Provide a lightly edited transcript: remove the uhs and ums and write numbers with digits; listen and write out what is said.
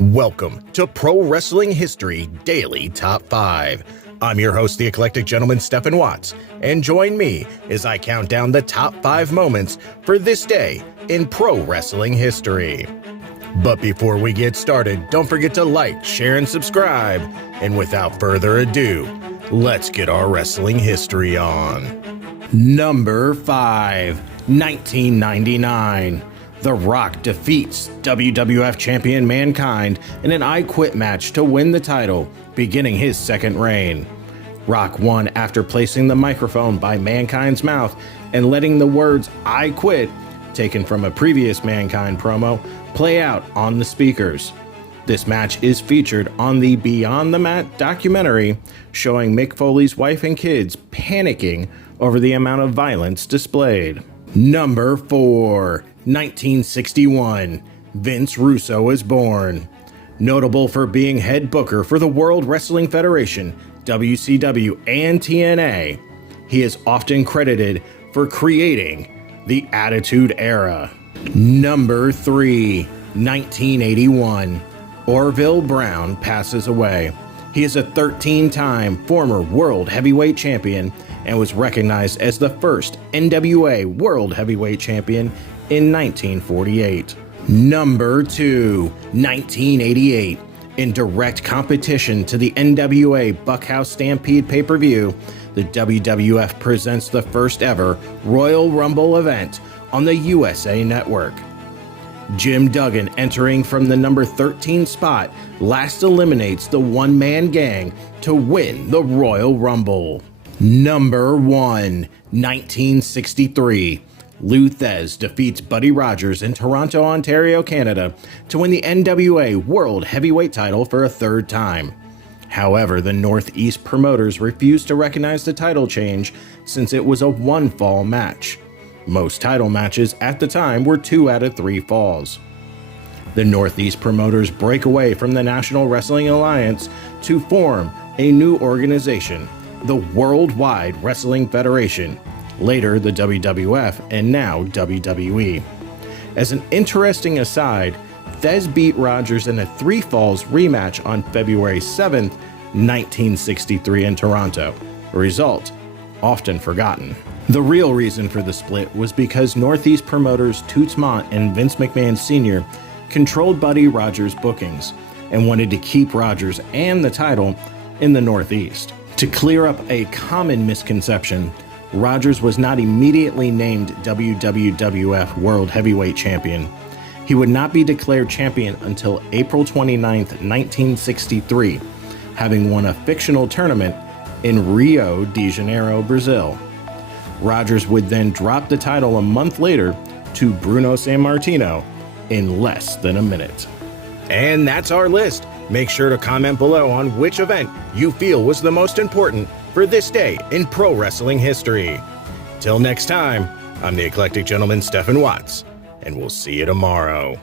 Welcome to Pro Wrestling History Daily Top 5. I'm your host, the Eclectic Gentleman, Stephen Watts, and join me as I count down the top 5 moments for this day in pro wrestling history. But before we get started, don't forget to like, share, and subscribe. And without further ado, let's get our wrestling history on. Number 5, 1999. The Rock defeats WWF champion Mankind in an I Quit match to win the title, beginning his second reign. Rock won after placing the microphone by Mankind's mouth and letting the words "I quit," taken from a previous Mankind promo, play out on the speakers. This match is featured on the Beyond the Mat documentary, showing Mick Foley's wife and kids panicking over the amount of violence displayed. Number 4, 1961. Vince Russo is born. Notable for being head booker for the World Wrestling Federation, WCW, and TNA, he is often credited for creating the Attitude Era. Number 3, 1981. Orville Brown passes away. He is a 13-time former World Heavyweight Champion and was recognized as the first NWA World Heavyweight Champion in 1948. Number 2, 1988. In direct competition to the NWA Buckhouse Stampede pay-per-view, the WWF presents the first ever Royal Rumble event on the USA Network. Jim Duggan, entering from the number 13 spot, last eliminates the one-man gang to win the Royal Rumble. Number 1, 1963. Lou Thesz defeats Buddy Rogers in Toronto, Ontario, Canada to win the NWA World Heavyweight title for a third time. However, the Northeast promoters refused to recognize the title change since it was a one-fall match. Most title matches at the time were 2 out of 3 falls. The Northeast promoters break away from the National Wrestling Alliance to form a new organization, the Worldwide Wrestling Federation, later the WWF, and now WWE. As an interesting aside, Thesz beat Rogers in a 3 falls rematch on February 7th, 1963 in Toronto, a result often forgotten. The real reason for the split was because Northeast promoters Toots Mondt and Vince McMahon Sr. controlled Buddy Rogers' bookings and wanted to keep Rogers and the title in the Northeast. To clear up a common misconception, Rogers was not immediately named WWF World Heavyweight Champion. He would not be declared champion until April 29, 1963, having won a fictional tournament in Rio de Janeiro, Brazil. Rogers would then drop the title a month later to Bruno Sammartino in less than a minute. And that's our list. Make sure to comment below on which event you feel was the most important for this day in pro wrestling history. Till next time, I'm the Eclectic Gentleman, Stephen Watts, and we'll see you tomorrow.